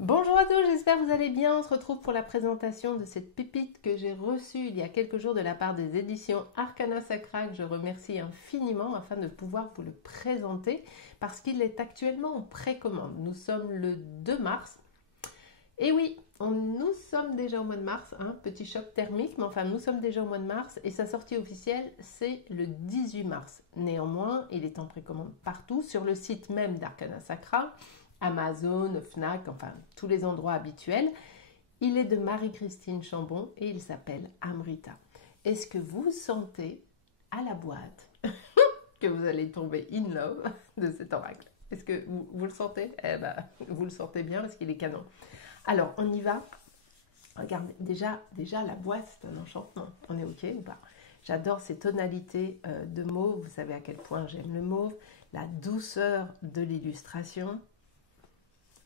Bonjour à tous, j'espère que vous allez bien. On se retrouve pour la présentation de cette pépite que j'ai reçue il y a quelques jours de la part des éditions Arcana Sacra, que je remercie infiniment afin de pouvoir vous le présenter parce qu'il est actuellement en précommande. Nous sommes le 2 mars. Et oui, nous sommes déjà au mois de mars, hein, petit choc thermique, mais enfin nous sommes déjà au mois de mars et sa sortie officielle c'est le 18 mars. Néanmoins, il est en précommande partout sur le site même d'Arcana Sacra, Amazon, Fnac, enfin tous les endroits habituels. Il est de Marie-Christine Chambon et il s'appelle Amrita. Est-ce que vous sentez à la boîte que vous allez tomber in love de cet oracle? Est-ce que vous le sentez? Eh ben, vous le sentez bien parce qu'il est canon. Alors, on y va. Regardez, déjà la boîte, c'est un enchantement. On est OK ou pas? J'adore ces tonalités de mauve. Vous savez à quel point j'aime le mauve. La douceur de l'illustration.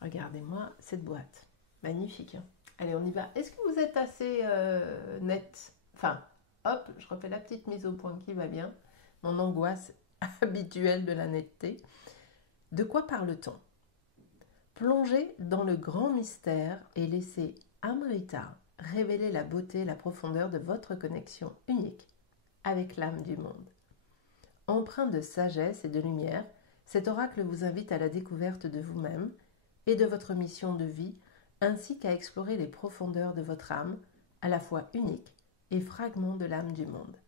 Regardez-moi cette boîte. Magnifique. Hein. Allez, on y va. Est-ce que vous êtes assez net? Enfin, hop, je refais la petite mise au point qui va bien. Mon angoisse habituelle de la netteté. De quoi parle-t-on? Plongez dans le grand mystère et laissez Amrita révéler la beauté et la profondeur de votre connexion unique avec l'âme du monde. Empreint de sagesse et de lumière, cet oracle vous invite à la découverte de vous-même et de votre mission de vie, ainsi qu'à explorer les profondeurs de votre âme, à la fois unique et fragment de l'âme du monde.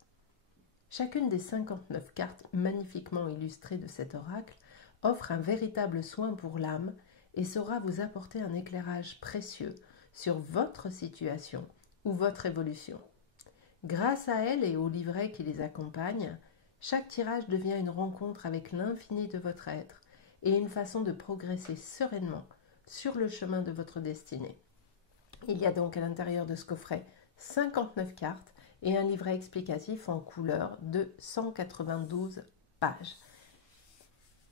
Chacune des 59 cartes magnifiquement illustrées de cet oracle offre un véritable soin pour l'âme et saura vous apporter un éclairage précieux sur votre situation ou votre évolution. Grâce à elle et au livret qui les accompagne, chaque tirage devient une rencontre avec l'infini de votre être et une façon de progresser sereinement sur le chemin de votre destinée. Il y a donc à l'intérieur de ce coffret 59 cartes et un livret explicatif en couleur de 192 pages.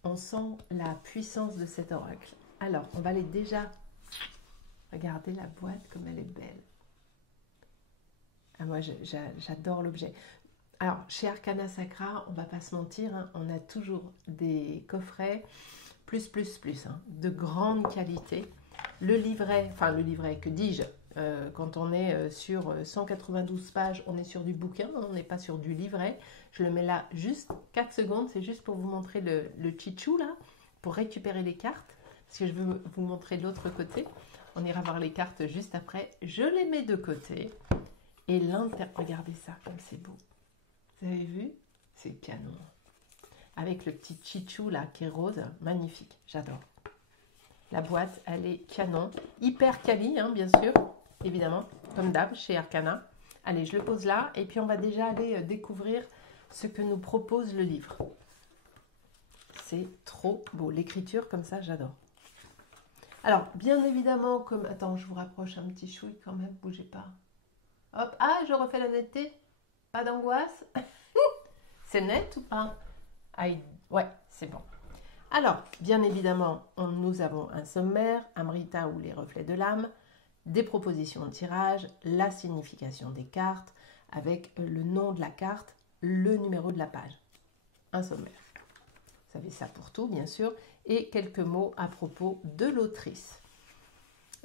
On sent la puissance de cet oracle. Alors, on va aller déjà regarder la boîte comme elle est belle. Ah, moi, j'adore l'objet. Alors, chez Arcana Sacra, on ne va pas se mentir, hein, on a toujours des coffrets plus, hein, de grande qualité. Le livret, que dis-je, quand on est sur 192 pages, on est sur du bouquin, on n'est pas sur du livret. Je le mets là juste 4 secondes, c'est juste pour vous montrer le chichou là, pour récupérer les cartes, parce que je veux vous montrer de l'autre côté. On ira voir les cartes juste après. Je les mets de côté. Et regardez ça, comme c'est beau. Vous avez vu? C'est canon. Avec le petit chichou là, qui est rose, magnifique, j'adore. La boîte, elle est canon. Hyper quali, hein, bien sûr, évidemment, comme d'hab, chez Arcana. Allez, je le pose là, et puis on va déjà aller découvrir ce que nous propose le livre. C'est trop beau. L'écriture, comme ça, j'adore. Alors, bien évidemment, comme... Attends, je vous rapproche un petit chouille quand même, bougez pas. Hop, ah, je refais la netteté. Pas d'angoisse. C'est net ou pas? Ah, ouais, c'est bon. Alors, bien évidemment, nous avons un sommaire, Amrita ou les reflets de l'âme, des propositions de tirage, la signification des cartes, avec le nom de la carte, le numéro de la page. Un sommaire. Vous savez ça pour tout, bien sûr, et quelques mots à propos de l'autrice.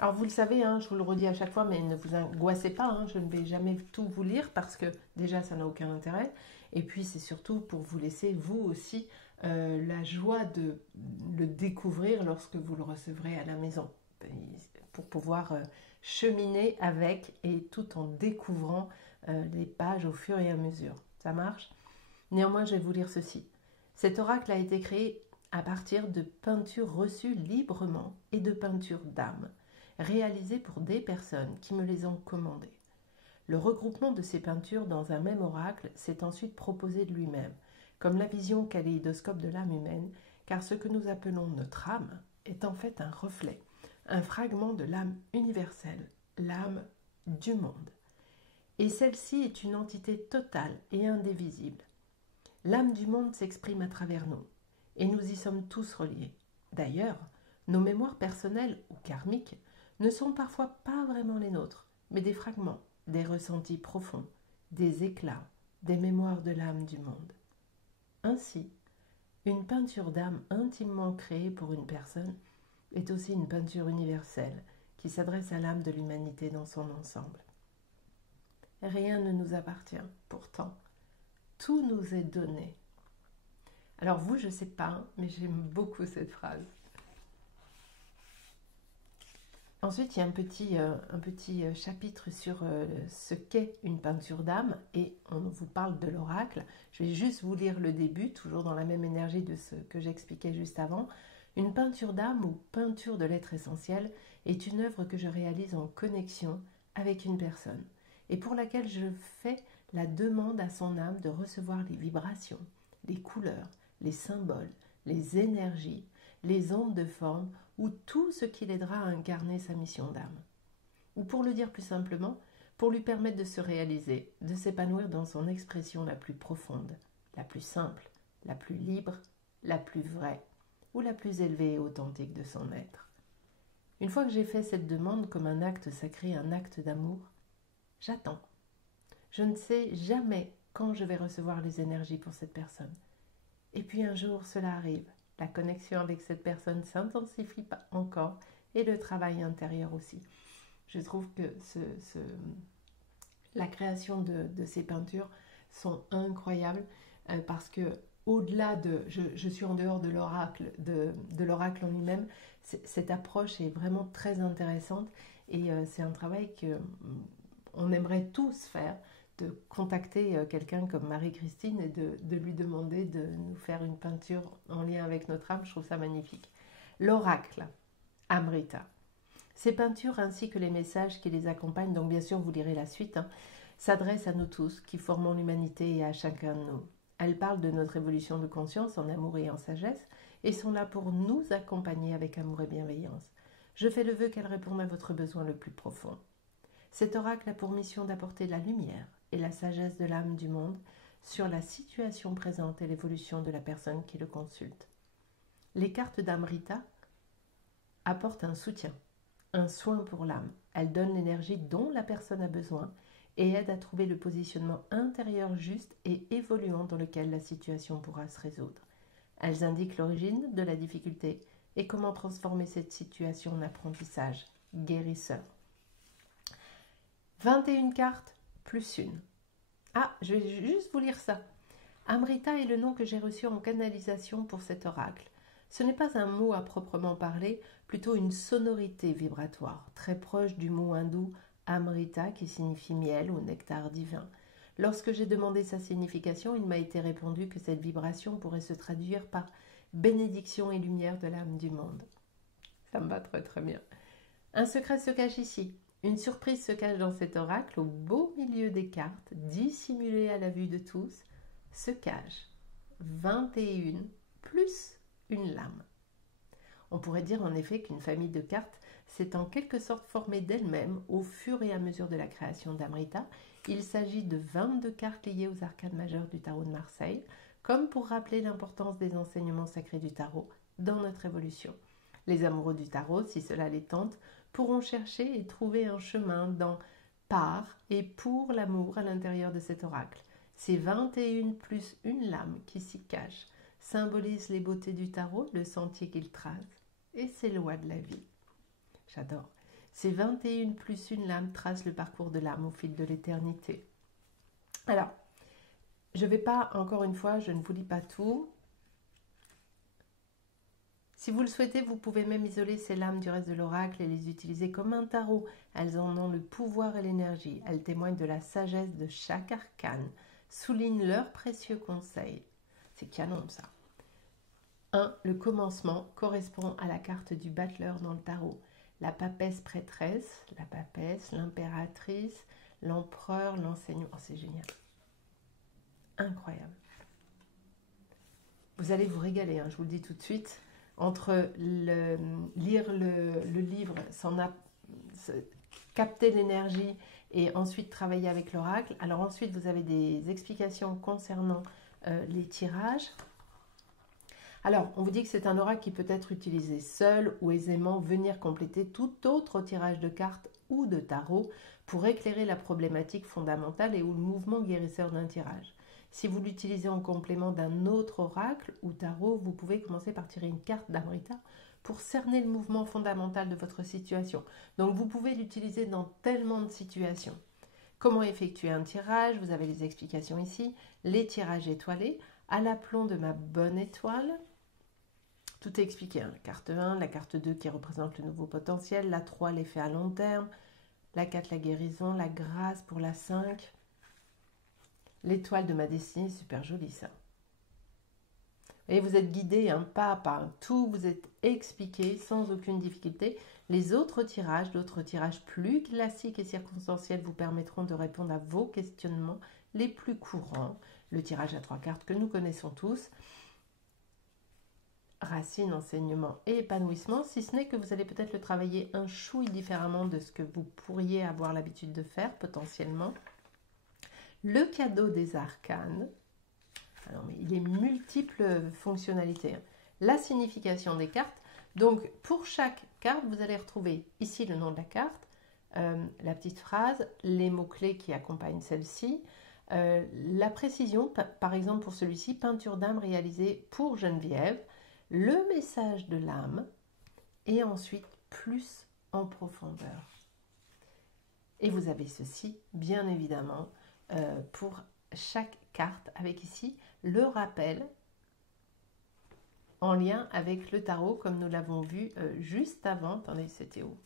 Alors, vous le savez, hein, je vous le redis à chaque fois, mais ne vous angoissez pas, hein, je ne vais jamais tout vous lire parce que déjà, ça n'a aucun intérêt. Et puis, c'est surtout pour vous laisser, vous aussi, la joie de le découvrir lorsque vous le recevrez à la maison. Pour pouvoir cheminer avec et tout en découvrant les pages au fur et à mesure. Ça marche? Néanmoins, je vais vous lire ceci. Cet oracle a été créé à partir de peintures reçues librement et de peintures d'âme, réalisées pour des personnes qui me les ont commandées. Le regroupement de ces peintures dans un même oracle s'est ensuite proposé de lui-même, comme la vision kaléidoscope de l'âme humaine, car ce que nous appelons notre âme est en fait un reflet, un fragment de l'âme universelle, l'âme du monde. Et celle-ci est une entité totale et indivisible. L'âme du monde s'exprime à travers nous, et nous y sommes tous reliés. D'ailleurs, nos mémoires personnelles ou karmiques ne sont parfois pas vraiment les nôtres, mais des fragments, des ressentis profonds, des éclats, des mémoires de l'âme du monde. Ainsi, une peinture d'âme intimement créée pour une personne est aussi une peinture universelle qui s'adresse à l'âme de l'humanité dans son ensemble. Rien ne nous appartient, pourtant, tout nous est donné. Alors vous, je ne sais pas, mais j'aime beaucoup cette phrase. Ensuite, il y a un petit chapitre sur ce qu'est une peinture d'âme et on vous parle de l'oracle. Je vais juste vous lire le début, toujours dans la même énergie de ce que j'expliquais juste avant. Une peinture d'âme ou peinture de l'être essentiel est une œuvre que je réalise en connexion avec une personne et pour laquelle je fais la demande à son âme de recevoir les vibrations, les couleurs, les symboles, les énergies, les ondes de forme ou tout ce qui l'aidera à incarner sa mission d'âme. Ou pour le dire plus simplement, pour lui permettre de se réaliser, de s'épanouir dans son expression la plus profonde, la plus simple, la plus libre, la plus vraie, ou la plus élevée et authentique de son être. Une fois que j'ai fait cette demande comme un acte sacré, un acte d'amour, j'attends. Je ne sais jamais quand je vais recevoir les énergies pour cette personne. Et puis un jour, cela arrive. La connexion avec cette personne s'intensifie encore et le travail intérieur aussi. Je trouve que la création de ces peintures sont incroyables parce que au-delà de, je suis en dehors de l'oracle en lui-même, cette approche est vraiment très intéressante et c'est un travail qu'on aimerait tous faire, de contacter quelqu'un comme Marie-Christine et de lui demander de nous faire une peinture en lien avec notre âme. Je trouve ça magnifique. L'oracle, Amrita. Ces peintures ainsi que les messages qui les accompagnent, donc bien sûr vous lirez la suite, s'adressent à nous tous qui formons l'humanité et à chacun de nous. Elles parlent de notre évolution de conscience en amour et en sagesse et sont là pour nous accompagner avec amour et bienveillance. Je fais le vœu qu'elles répondent à votre besoin le plus profond. Cet oracle a pour mission d'apporter la lumière et la sagesse de l'âme du monde sur la situation présente et l'évolution de la personne qui le consulte. Les cartes d'Amrita apportent un soutien, un soin pour l'âme. Elles donnent l'énergie dont la personne a besoin et aident à trouver le positionnement intérieur juste et évoluant dans lequel la situation pourra se résoudre. Elles indiquent l'origine de la difficulté et comment transformer cette situation en apprentissage guérisseur. 21 cartes plus une. Ah, je vais juste vous lire ça. Amrita est le nom que j'ai reçu en canalisation pour cet oracle. Ce n'est pas un mot à proprement parler, plutôt une sonorité vibratoire, très proche du mot hindou Amrita qui signifie miel ou nectar divin. Lorsque j'ai demandé sa signification, il m'a été répondu que cette vibration pourrait se traduire par bénédiction et lumière de l'âme du monde. Ça me va très très bien. Un secret se cache ici. Une surprise se cache dans cet oracle, au beau milieu des cartes, dissimulée à la vue de tous, se cache 21 plus une lame. On pourrait dire en effet qu'une famille de cartes s'est en quelque sorte formée d'elle-même au fur et à mesure de la création d'Amrita. Il s'agit de 22 cartes liées aux arcanes majeures du tarot de Marseille, comme pour rappeler l'importance des enseignements sacrés du tarot dans notre évolution. Les amoureux du tarot, si cela les tente, pourront chercher et trouver un chemin par et pour l'amour à l'intérieur de cet oracle. Ces 21 plus une lame qui s'y cache symbolisent les beautés du tarot, le sentier qu'il trace et ses lois de la vie. J'adore. Ces 21 plus une lame tracent le parcours de l'âme au fil de l'éternité. Alors, je ne vais pas, encore une fois, je ne vous lis pas tout. Si vous le souhaitez, vous pouvez même isoler ces lames du reste de l'oracle et les utiliser comme un tarot. Elles en ont le pouvoir et l'énergie. Elles témoignent de la sagesse de chaque arcane, soulignent leurs précieux conseils. C'est canon ça. 1. Le commencement correspond à la carte du battleur dans le tarot. La papesse prêtresse, la papesse, l'impératrice, l'empereur, l'enseignant. Oh, c'est génial. Incroyable. Vous allez vous régaler, hein, je vous le dis tout de suite. Entre lire le livre, capter l'énergie et ensuite travailler avec l'oracle. Alors ensuite, vous avez des explications concernant les tirages. Alors, on vous dit que c'est un oracle qui peut être utilisé seul ou aisément venir compléter tout autre tirage de cartes ou de tarot pour éclairer la problématique fondamentale et ou le mouvement guérisseur d'un tirage. Si vous l'utilisez en complément d'un autre oracle ou tarot, vous pouvez commencer par tirer une carte d'Amrita pour cerner le mouvement fondamental de votre situation. Donc vous pouvez l'utiliser dans tellement de situations. Comment effectuer un tirage? Vous avez les explications ici. Les tirages étoilés, à l'aplomb de ma bonne étoile. Tout est expliqué, hein. Carte 1, la carte 2 qui représente le nouveau potentiel, la 3 l'effet à long terme, la 4 la guérison, la grâce pour la 5. L'étoile de ma destinée, super joli ça. Et vous êtes guidé hein, pas à pas, tout vous est expliqué sans aucune difficulté. Les autres tirages, d'autres tirages plus classiques et circonstanciels vous permettront de répondre à vos questionnements les plus courants. Le tirage à 3 cartes que nous connaissons tous. Racine, enseignement et épanouissement, si ce n'est que vous allez peut-être le travailler un chouille différemment de ce que vous pourriez avoir l'habitude de faire potentiellement. Le cadeau des arcanes, alors, mais il est multiples fonctionnalités. Hein. La signification des cartes, donc pour chaque carte, vous allez retrouver ici le nom de la carte, la petite phrase, les mots-clés qui accompagnent celle-ci, la précision, par exemple pour celui-ci, peinture d'âme réalisée pour Geneviève, le message de l'âme et ensuite plus en profondeur. Et vous avez ceci, bien évidemment, pour chaque carte, avec ici le rappel en lien avec le tarot, comme nous l'avons vu juste avant. Attendez, c'était où?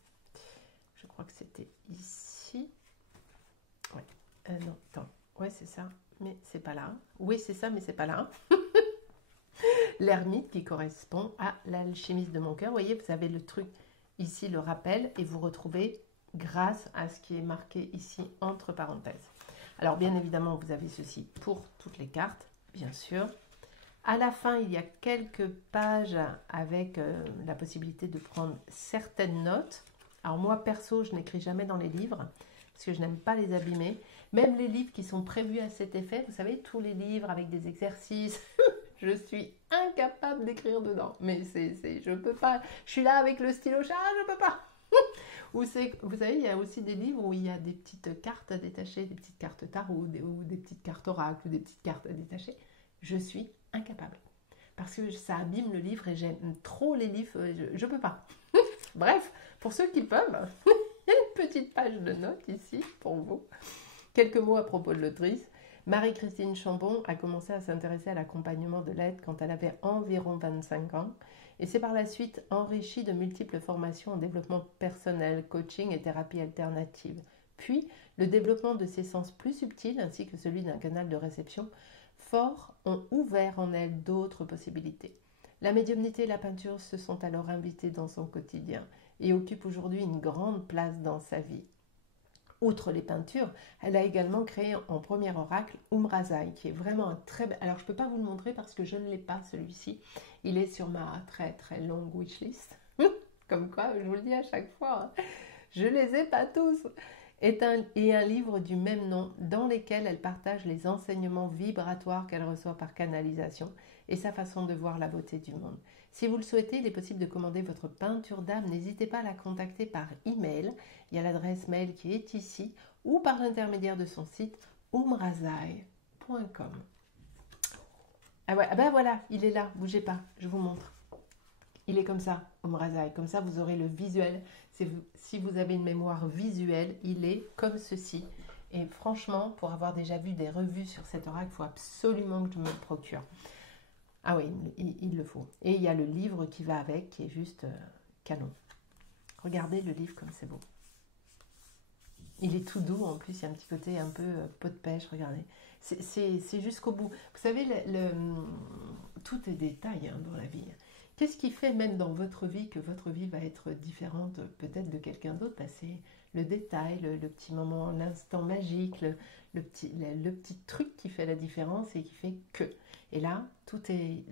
Je crois que c'était ici. Ouais. Non, attends. Ouais, c'est ça, mais c'est pas là. Oui, c'est ça, mais c'est pas là. L'ermite qui correspond à l'alchimiste de mon cœur. Vous voyez, vous avez le truc ici, le rappel, et vous retrouvez grâce à ce qui est marqué ici entre parenthèses. Alors bien évidemment, vous avez ceci pour toutes les cartes, bien sûr. À la fin, il y a quelques pages avec la possibilité de prendre certaines notes. Alors moi, perso, je n'écris jamais dans les livres, parce que je n'aime pas les abîmer. Même les livres qui sont prévus à cet effet, vous savez, tous les livres avec des exercices... Je suis incapable d'écrire dedans. Mais je peux pas. Je suis là avec le stylo, je peux pas. Ou c'est, vous savez, il y a aussi des livres où il y a des petites cartes à détacher, des petites cartes tarot, ou des petites cartes oracle, ou des petites cartes à détacher. Je suis incapable. Parce que ça abîme le livre et j'aime trop les livres, je peux pas. Bref, pour ceux qui peuvent, il y a une petite page de notes ici pour vous. Quelques mots à propos de l'autrice. Marie-Christine Chambon a commencé à s'intéresser à l'accompagnement de l'aide quand elle avait environ 25 ans et s'est par la suite enrichie de multiples formations en développement personnel, coaching et thérapie alternative. Puis, le développement de ses sens plus subtils ainsi que celui d'un canal de réception fort ont ouvert en elle d'autres possibilités. La médiumnité et la peinture se sont alors invitées dans son quotidien et occupent aujourd'hui une grande place dans sa vie. Outre les peintures, elle a également créé en premier oracle Umrazai, qui est vraiment un très bel... Alors, je ne peux pas vous le montrer parce que je ne l'ai pas, celui-ci. Il est sur ma très très longue wishlist. Comme quoi, je vous le dis à chaque fois, hein, je ne les ai pas tous. Et un livre du même nom dans lequel elle partage les enseignements vibratoires qu'elle reçoit par canalisation et sa façon de voir la beauté du monde. Si vous le souhaitez, il est possible de commander votre peinture d'âme. N'hésitez pas à la contacter par email. Il y a l'adresse mail qui est ici ou par l'intermédiaire de son site umrazai.com. Ah ouais, ah ben voilà, il est là, bougez pas, je vous montre. Il est comme ça, Umrazai. Comme ça, vous aurez le visuel. Si vous avez une mémoire visuelle, il est comme ceci. Et franchement, pour avoir déjà vu des revues sur cet oracle, il faut absolument que je me le procure. Ah oui, il le faut. Et il y a le livre qui va avec, qui est juste canon. Regardez le livre comme c'est beau. Il est tout doux, en plus, il y a un petit côté un peu pot de pêche, regardez. C'est jusqu'au bout. Vous savez, tout est détail hein, dans la vie. Qu'est-ce qui fait même dans votre vie que votre vie va être différente peut-être de quelqu'un d'autre? C'est le détail, le petit moment, l'instant magique, le petit truc qui fait la différence et qui fait que. Et là, tout est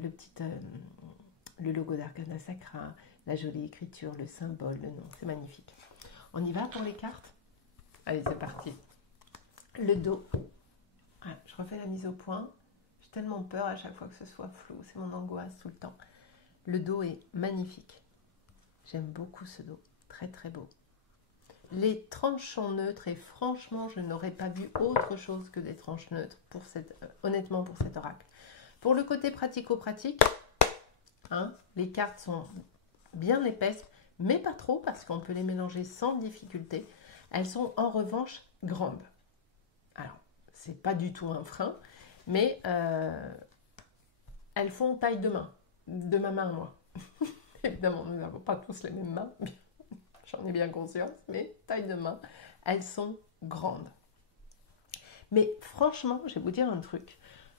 le logo d'Arcana Sacra, la jolie écriture, le symbole, le nom. C'est magnifique. On y va pour les cartes? Allez, c'est parti. Le dos. Ah, je refais la mise au point. J'ai tellement peur à chaque fois que ce soit flou. C'est mon angoisse tout le temps. Le dos est magnifique. J'aime beaucoup ce dos. Très, très beau. Les tranches sont neutres et franchement, je n'aurais pas vu autre chose que des tranches neutres honnêtement pour cet oracle. Pour le côté pratico-pratique, hein, les cartes sont bien épaisses, mais pas trop parce qu'on peut les mélanger sans difficulté. Elles sont en revanche grandes. Alors, c'est pas du tout un frein, mais elles font taille de ma main, moi. Évidemment, nous n'avons pas tous les mêmes mains, j'en ai bien conscience, mais taille de main, elles sont grandes. Mais franchement, je vais vous dire un truc.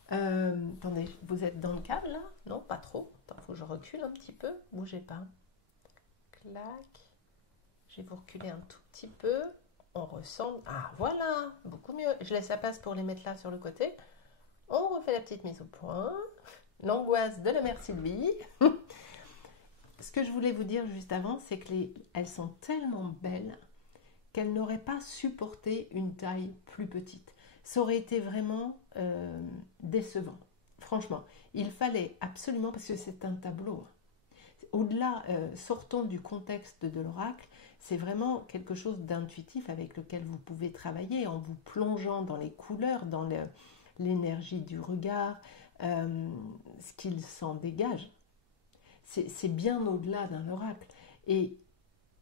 Attendez, vous êtes dans le cadre là? Non, pas trop. Attends, faut que je recule un petit peu. Bougez pas. Clac. Je vais vous reculer un tout petit peu. On ressent. Ah, voilà, beaucoup mieux. Je laisse la place pour les mettre là sur le côté. On refait la petite mise au point. L'angoisse de la mère Sylvie. Ce que je voulais vous dire juste avant, c'est qu'elles sont tellement belles qu'elles n'auraient pas supporté une taille plus petite. Ça aurait été vraiment décevant. Franchement, il fallait absolument, parce que c'est un tableau, au-delà, sortons du contexte de l'oracle, c'est vraiment quelque chose d'intuitif avec lequel vous pouvez travailler en vous plongeant dans les couleurs, dans l'énergie du regard, ce qu'il s'en dégage. C'est bien au-delà d'un oracle. Et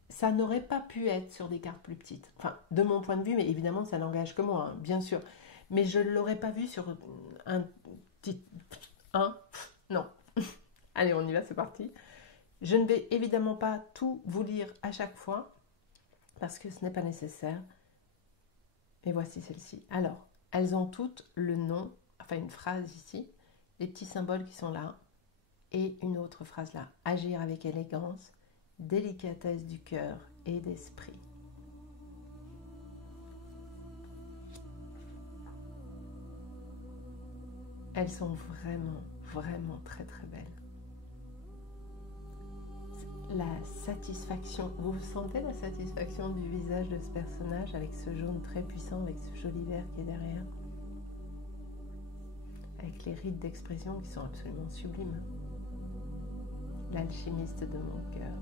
ça n'aurait pas pu être sur des cartes plus petites. Enfin, de mon point de vue, mais évidemment, ça n'engage que moi, hein, bien sûr. Mais je ne l'aurais pas vu sur un petit... non. Allez, on y va, c'est parti. Je ne vais évidemment pas tout vous lire à chaque fois, parce que ce n'est pas nécessaire. Mais voici celle-ci. Alors, elles ont toutes le nom, enfin une phrase ici, les petits symboles qui sont là, et une autre phrase là. Agir avec élégance, délicatesse du cœur et d'esprit. Elles sont vraiment, vraiment très très belles. La satisfaction, vous sentez la satisfaction du visage de ce personnage avec ce jaune très puissant, avec ce joli vert qui est derrière, avec les rides d'expression qui sont absolument sublimes. L'alchimiste de mon cœur.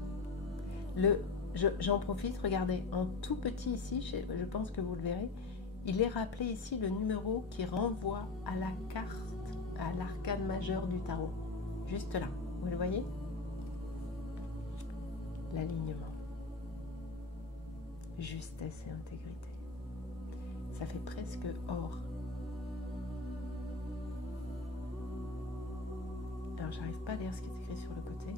J'en profite, regardez, en tout petit ici, je pense que vous le verrez, il est rappelé ici le numéro qui renvoie à la carte, à l'arcane majeur du tarot. Juste là, vous le voyez? L'alignement. Justesse et intégrité. Ça fait presque or. Alors, j'arrive pas à lire ce qui est écrit sur le côté.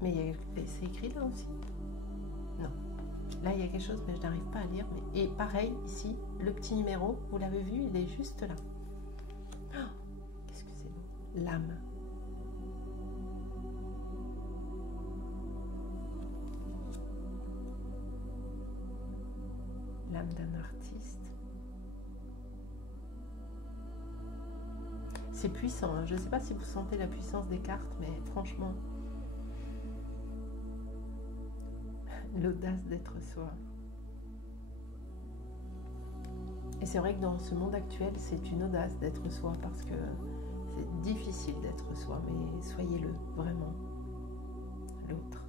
Mais c'est écrit là aussi? Non. Là, il y a quelque chose, mais je n'arrive pas à lire. Et pareil, ici, le petit numéro, vous l'avez vu, il est juste là. Oh, qu'est-ce que c'est beau. L'âme. L'âme d'un artiste. C'est puissant, hein. Je ne sais pas si vous sentez la puissance des cartes, mais franchement, l'audace d'être soi. Et c'est vrai que dans ce monde actuel, c'est une audace d'être soi parce que c'est difficile d'être soi, mais soyez-le, vraiment. L'autre.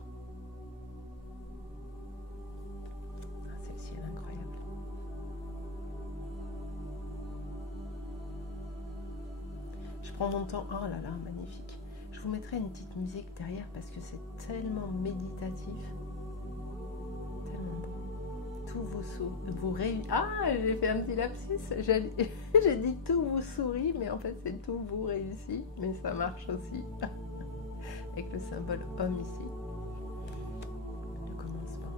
Ah, celle-ci, elle est incroyable. Je prends mon temps. Oh là là, magnifique. Je vous mettrai une petite musique derrière parce que c'est tellement méditatif. Tellement beau. Tous vos vous Ah, j'ai fait un petit lapsus. J'ai dit tout vous sourit, mais en fait c'est tout vous réussit. Mais ça marche aussi. Avec le symbole homme ici. Le commencement.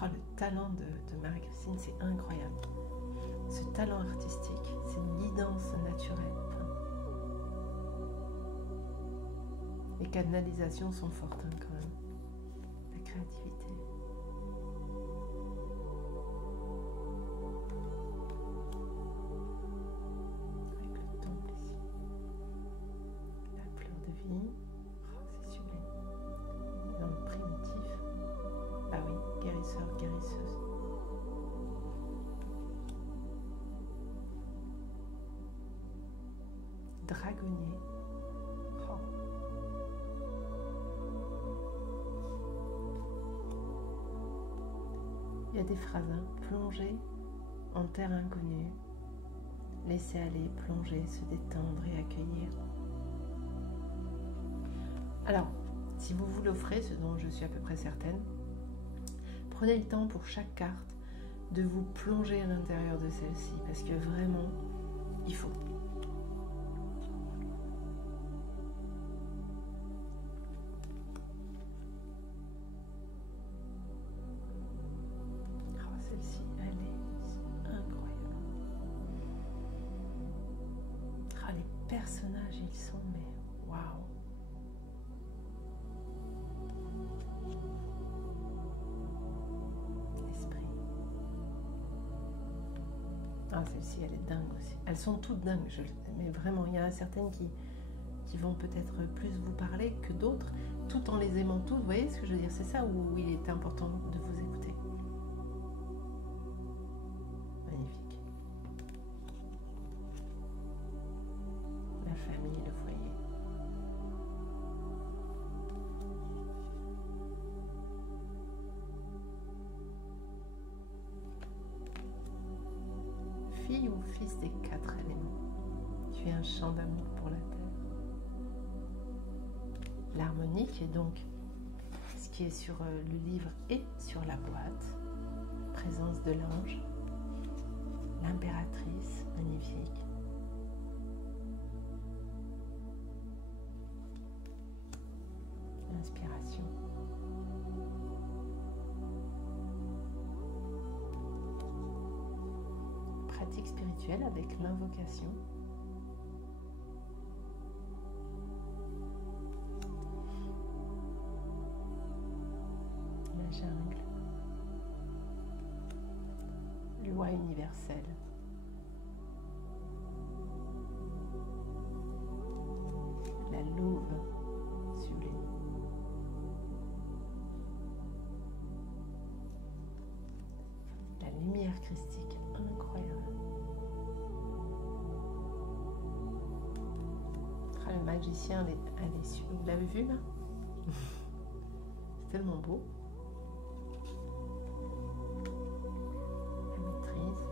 Oh, le talent de Marie-Christine, c'est incroyable. Ce talent artistique, cette guidance naturelle. Les canalisations sont fortes hein, quand même. La créativité. Avec le temple ici. La fleur de vie. Oh, c'est sublime. L'homme primitif. Ah oui, guérisseur, guérisseuse. Dragonnier. Oh. Il y a des phrases, hein. Plonger en terre inconnue, laisser aller, plonger, se détendre et accueillir. Alors, si vous vous l'offrez, ce dont je suis à peu près certaine, prenez le temps pour chaque carte de vous plonger à l'intérieur de celle-ci, parce que vraiment, il faut. Oh, celle-ci, elle est incroyable. Ah, les personnages, ils sont, mais waouh! Ah, celle-ci, elle est dingue aussi. Elles sont toutes dingues, mais vraiment, il y en a certaines qui vont peut-être plus vous parler que d'autres, tout en les aimant toutes. Vous voyez ce que je veux dire? C'est ça où il est important de vous écouter. Magnifique. La famille, le foyer. Fille ou fils des 4 éléments, tu es un champ d'amour pour la terre. L'harmonie qui est donc ce qui est sur le livre et sur la boîte. Présence de l'ange. L'impératrice, magnifique. L'inspiration. Pratique spirituelle avec l'invocation. La jungle. Loi universelle. La louve sublime. La lumière christique incroyable. Ah, le magicien, vous l'avez vu là? C'est tellement beau. La maîtrise.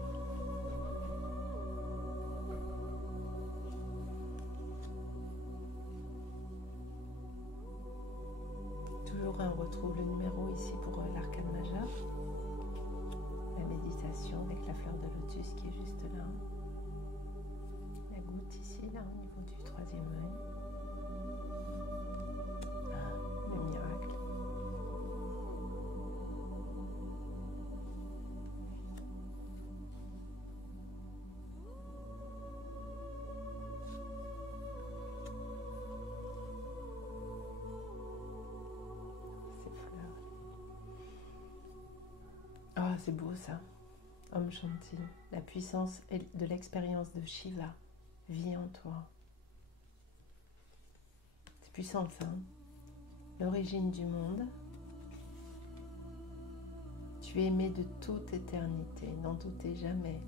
Toujours on retrouve le numéro ici pour l'arcane majeur. La méditation avec la fleur de lotus qui est juste là. La goutte ici, là, au niveau du 3e œil. Ah, le miracle. Ces fleurs. Ah, c'est beau ça. Om Shanti, la puissance de l'expérience de Shiva vit en toi. C'est puissant ça. Hein? L'origine du monde. Tu es aimé de toute éternité, n'en doutez jamais.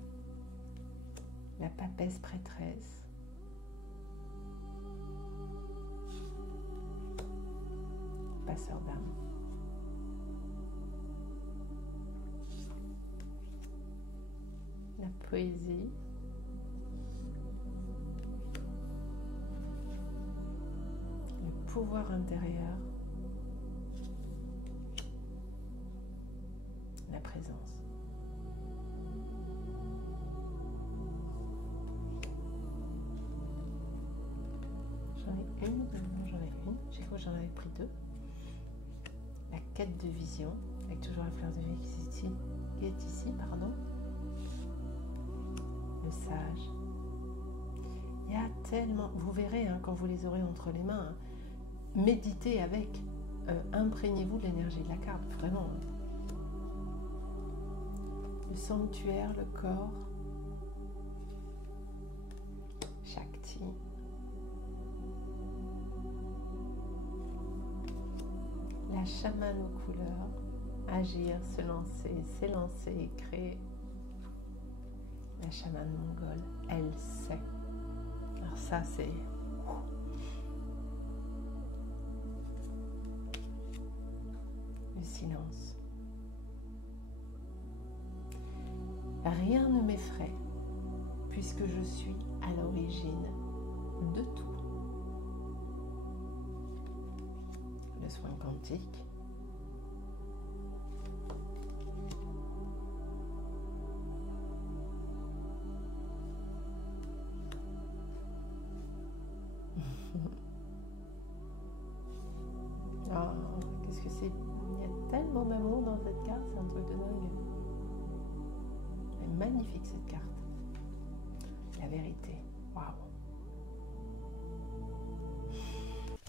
La papesse prêtresse. Passeur d'âme. La poésie. Le pouvoir intérieur. La présence. J'en ai une, non j'en ai une, j'ai cru que j'en avais pris 2. La quête de vision, avec toujours la fleur de vie qui est ici, pardon. Le sage. Il y a tellement, vous verrez hein, quand vous les aurez entre les mains, hein, méditez avec, imprégnez-vous de l'énergie de la carte, vraiment. Le sanctuaire, le corps, Shakti. La chamane aux couleurs, agir, se lancer, s'élancer, créer. La chamane mongole, elle sait. Alors ça, c'est... Le silence. Rien ne m'effraie plus puisque je suis à l'origine de tout. Le soin quantique. Ah, qu'est-ce que c'est? Il y a tellement d'amour dans cette carte, c'est un truc de dingue. Elle est magnifique cette carte. La vérité. Waouh.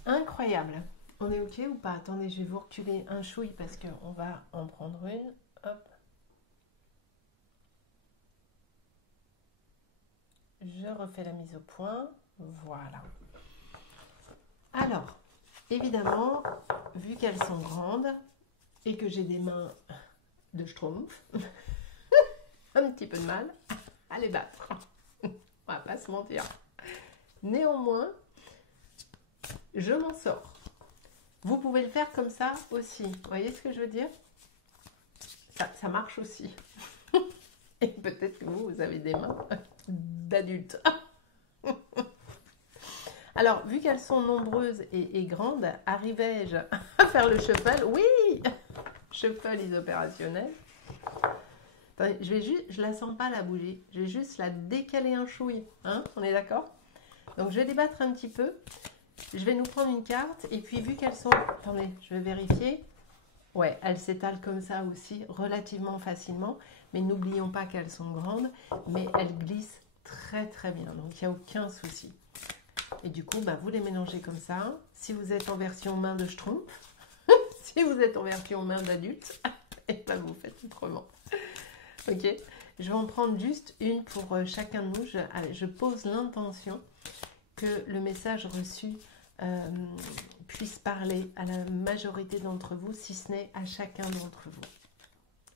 Incroyable. On est ok ou pas? Attendez, je vais vous reculer un chouille parce qu'on va en prendre une. Hop. Je refais la mise au point. Voilà. Alors, évidemment, vu qu'elles sont grandes et que j'ai des mains de schtroumpf, un petit peu de mal à les battre. On va pas se mentir. Néanmoins, je m'en sors. Vous pouvez le faire comme ça aussi. Vous voyez ce que je veux dire? Ça marche aussi. Et peut-être que vous avez des mains d'adultes. Alors, vu qu'elles sont nombreuses et grandes, arrivais-je à faire le shuffle? Oui! Shuffle is opérationnel. Attendez, je la sens pas la bougie. Je vais juste la décaler un chouille. Hein? On est d'accord? Donc, je vais débattre un petit peu. Je vais nous prendre une carte. Et puis, vu qu'elles sont... Attendez, je vais vérifier. Ouais, elles s'étalent comme ça aussi, relativement facilement. Mais n'oublions pas qu'elles sont grandes. Mais elles glissent très très bien. Donc, il n'y a aucun souci. Et du coup, bah, vous les mélangez comme ça. Si vous êtes en version main de schtroumpf, si vous êtes en version main d'adulte, et ben vous faites autrement. Ok, je vais en prendre juste une pour chacun de nous. Je pose l'intention que le message reçu puisse parler à la majorité d'entre vous, si ce n'est à chacun d'entre vous.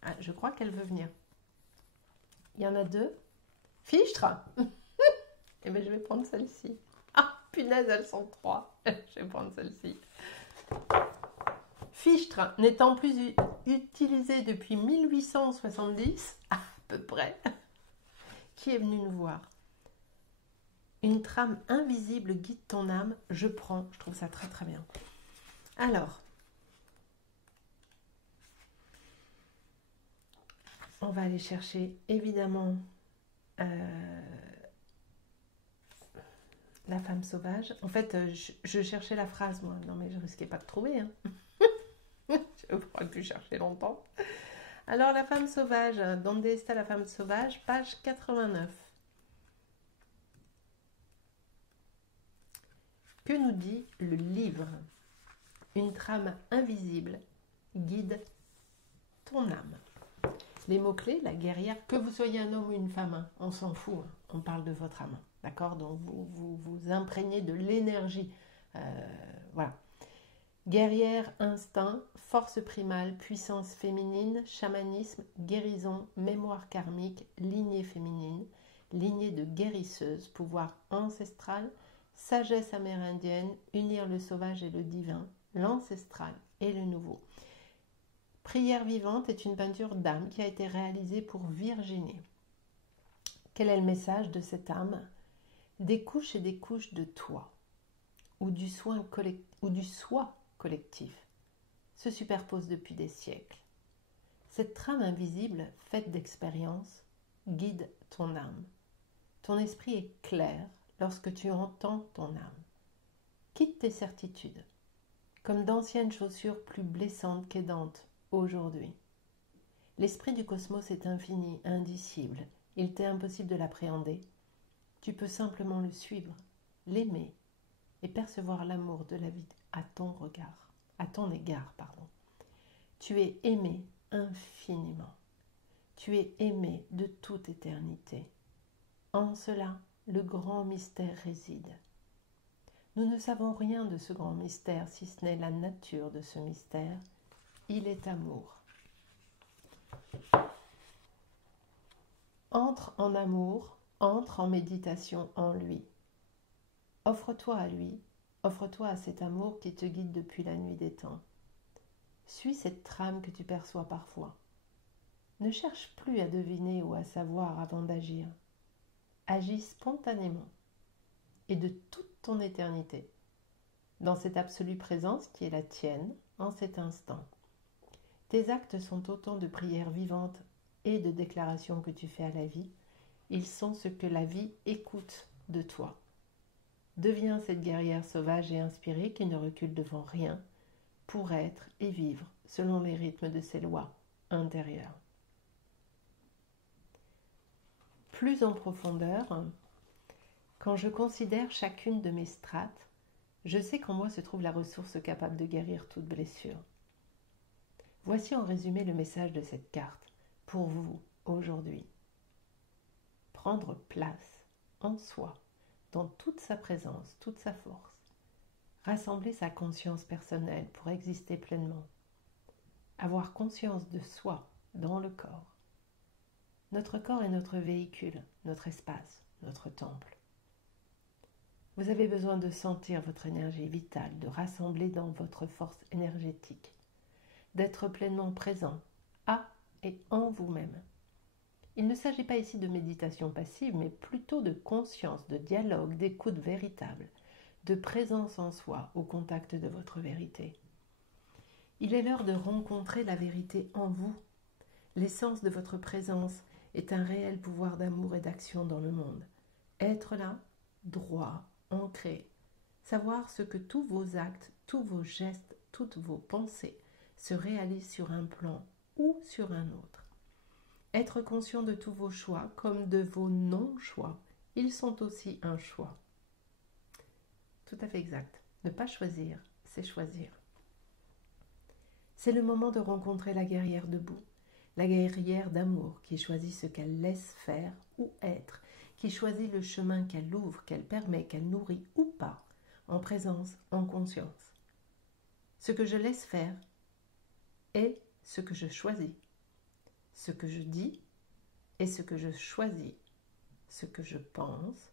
Ah, je crois qu'elle veut venir. Il y en a deux. Fichtre. Et bien, je vais prendre celle-ci. Ah, punaise, elles sont trois. Je vais prendre celle-ci. Fichtre, n'étant plus utilisé depuis 1870, à peu près, qui est venu nous voir? Une trame invisible guide ton âme. Je prends, je trouve ça très très bien. Alors, on va aller chercher évidemment la femme sauvage. En fait, je cherchais la phrase, moi. Non, mais je risquais pas de trouver. Hein. Je ne pourrais plus chercher longtemps. Alors, la femme sauvage. Donde está la femme sauvage? Page 89. Que nous dit le livre? Une trame invisible guide ton âme. Les mots-clés, la guerrière, que vous soyez un homme ou une femme, hein, on s'en fout, hein, on parle de votre âme. D'accord? Donc, vous imprégnez de l'énergie. Voilà. Guerrière, instinct, force primale, puissance féminine, chamanisme, guérison, mémoire karmique, lignée féminine, lignée de guérisseuse, pouvoir ancestral, sagesse amérindienne, unir le sauvage et le divin, l'ancestral et le nouveau. Prière vivante est une peinture d'âme qui a été réalisée pour Virginie. Quel est le message de cette âme? Des couches et des couches de toi, ou du soi collectif, se superposent depuis des siècles. Cette trame invisible, faite d'expérience, guide ton âme. Ton esprit est clair lorsque tu entends ton âme. Quitte tes certitudes, comme d'anciennes chaussures plus blessantes qu'aidantes aujourd'hui. L'esprit du cosmos est infini, indicible. Il t'est impossible de l'appréhender. Tu peux simplement le suivre, l'aimer et percevoir l'amour de la vie à ton égard. Tu es aimé infiniment. Tu es aimé de toute éternité. En cela, le grand mystère réside. Nous ne savons rien de ce grand mystère, si ce n'est la nature de ce mystère. Il est amour. Entre en amour, entre en méditation en lui. Offre-toi à lui, offre-toi à cet amour qui te guide depuis la nuit des temps. Suis cette trame que tu perçois parfois. Ne cherche plus à deviner ou à savoir avant d'agir. agit spontanément et de toute ton éternité, dans cette absolue présence qui est la tienne en cet instant. Tes actes sont autant de prières vivantes et de déclarations que tu fais à la vie. Ils sont ce que la vie écoute de toi. Deviens cette guerrière sauvage et inspirée qui ne recule devant rien pour être et vivre selon les rythmes de ses lois intérieures. Plus en profondeur, quand je considère chacune de mes strates, je sais qu'en moi se trouve la ressource capable de guérir toute blessure. Voici en résumé le message de cette carte pour vous aujourd'hui. Prendre place en soi, dans toute sa présence, toute sa force. Rassembler sa conscience personnelle pour exister pleinement. Avoir conscience de soi dans le corps. Notre corps est notre véhicule, notre espace, notre temple. Vous avez besoin de sentir votre énergie vitale, de rassembler dans votre force énergétique, d'être pleinement présent à et en vous-même. Il ne s'agit pas ici de méditation passive, mais plutôt de conscience, de dialogue, d'écoute véritable, de présence en soi au contact de votre vérité. Il est l'heure de rencontrer la vérité en vous. L'essence de votre présence est un réel pouvoir d'amour et d'action dans le monde. Être là, droit, ancré, savoir ce que tous vos actes, tous vos gestes, toutes vos pensées se réalisent sur un plan ou sur un autre. Être conscient de tous vos choix comme de vos non-choix, ils sont aussi un choix. Tout à fait exact. Ne pas choisir, c'est choisir. C'est le moment de rencontrer la guerrière debout, la guerrière d'amour qui choisit ce qu'elle laisse faire ou être, qui choisit le chemin qu'elle ouvre, qu'elle permet, qu'elle nourrit ou pas, en présence, en conscience. Ce que je laisse faire est ce que je choisis. Ce que je dis est ce que je choisis. Ce que je pense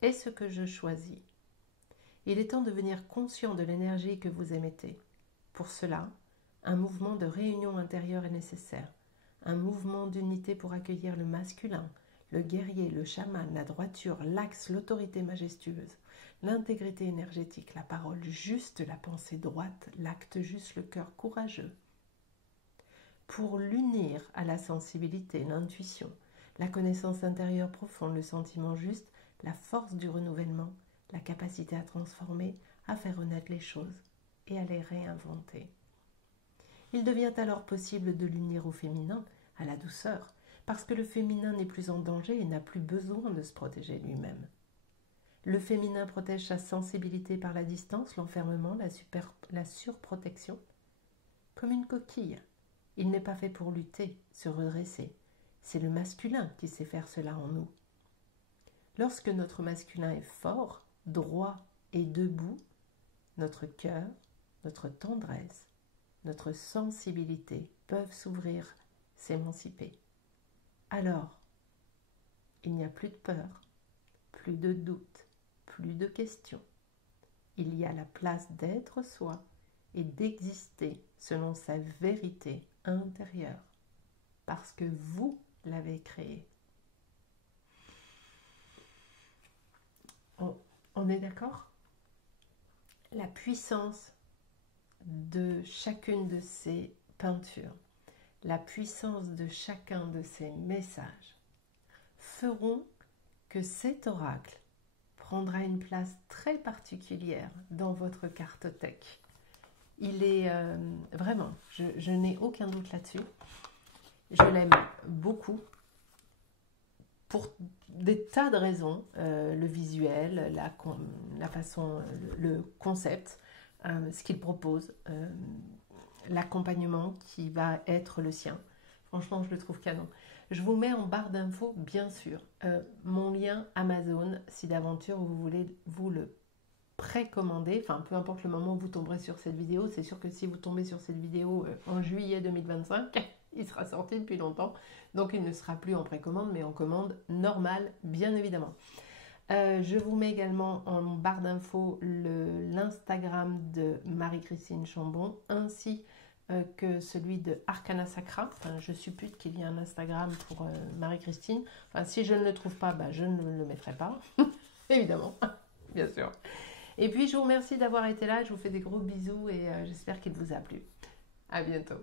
est ce que je choisis. Il est temps de devenir conscient de l'énergie que vous émettez. Pour cela, un mouvement de réunion intérieure est nécessaire. Un mouvement d'unité pour accueillir le masculin, le guerrier, le chaman, la droiture, l'axe, l'autorité majestueuse, l'intégrité énergétique, la parole juste, la pensée droite, l'acte juste, le cœur courageux. Pour l'unir à la sensibilité, l'intuition, la connaissance intérieure profonde, le sentiment juste, la force du renouvellement, la capacité à transformer, à faire renaître les choses et à les réinventer. Il devient alors possible de l'unir au féminin, à la douceur, parce que le féminin n'est plus en danger et n'a plus besoin de se protéger lui-même. Le féminin protège sa sensibilité par la distance, l'enfermement, la surprotection, comme une coquille. Il n'est pas fait pour lutter, se redresser. C'est le masculin qui sait faire cela en nous. Lorsque notre masculin est fort, droit et debout, notre cœur, notre tendresse, notre sensibilité peuvent s'ouvrir, s'émanciper. Alors, il n'y a plus de peur, plus de doute, plus de questions. Il y a la place d'être soi et d'exister selon sa vérité intérieure, parce que vous l'avez créé. On est d'accord? La puissance de chacune de ces peintures, la puissance de chacun de ces messages feront que cet oracle prendra une place très particulière dans votre cartothèque. Il est vraiment, je n'ai aucun doute là-dessus. Je l'aime beaucoup pour des tas de raisons. Le visuel, la façon, le concept, ce qu'il propose, l'accompagnement qui va être le sien. Franchement, je le trouve canon. Je vous mets en barre d'infos, bien sûr, mon lien Amazon, si d'aventure vous voulez vous le précommander, enfin peu importe le moment où vous tomberez sur cette vidéo, c'est sûr que si vous tombez sur cette vidéo en juillet 2025, il sera sorti depuis longtemps, donc il ne sera plus en précommande, mais en commande normale, bien évidemment. Je vous mets également en barre d'infos l'Instagram de Marie-Christine Chambon, ainsi que celui de Arcana Sacra. Enfin, je suppute qu'il y a un Instagram pour Marie-Christine. Enfin, si je ne le trouve pas, je ne le mettrai pas. Évidemment, bien sûr. Et puis, je vous remercie d'avoir été là. Je vous fais des gros bisous et j'espère qu'il vous a plu. À bientôt.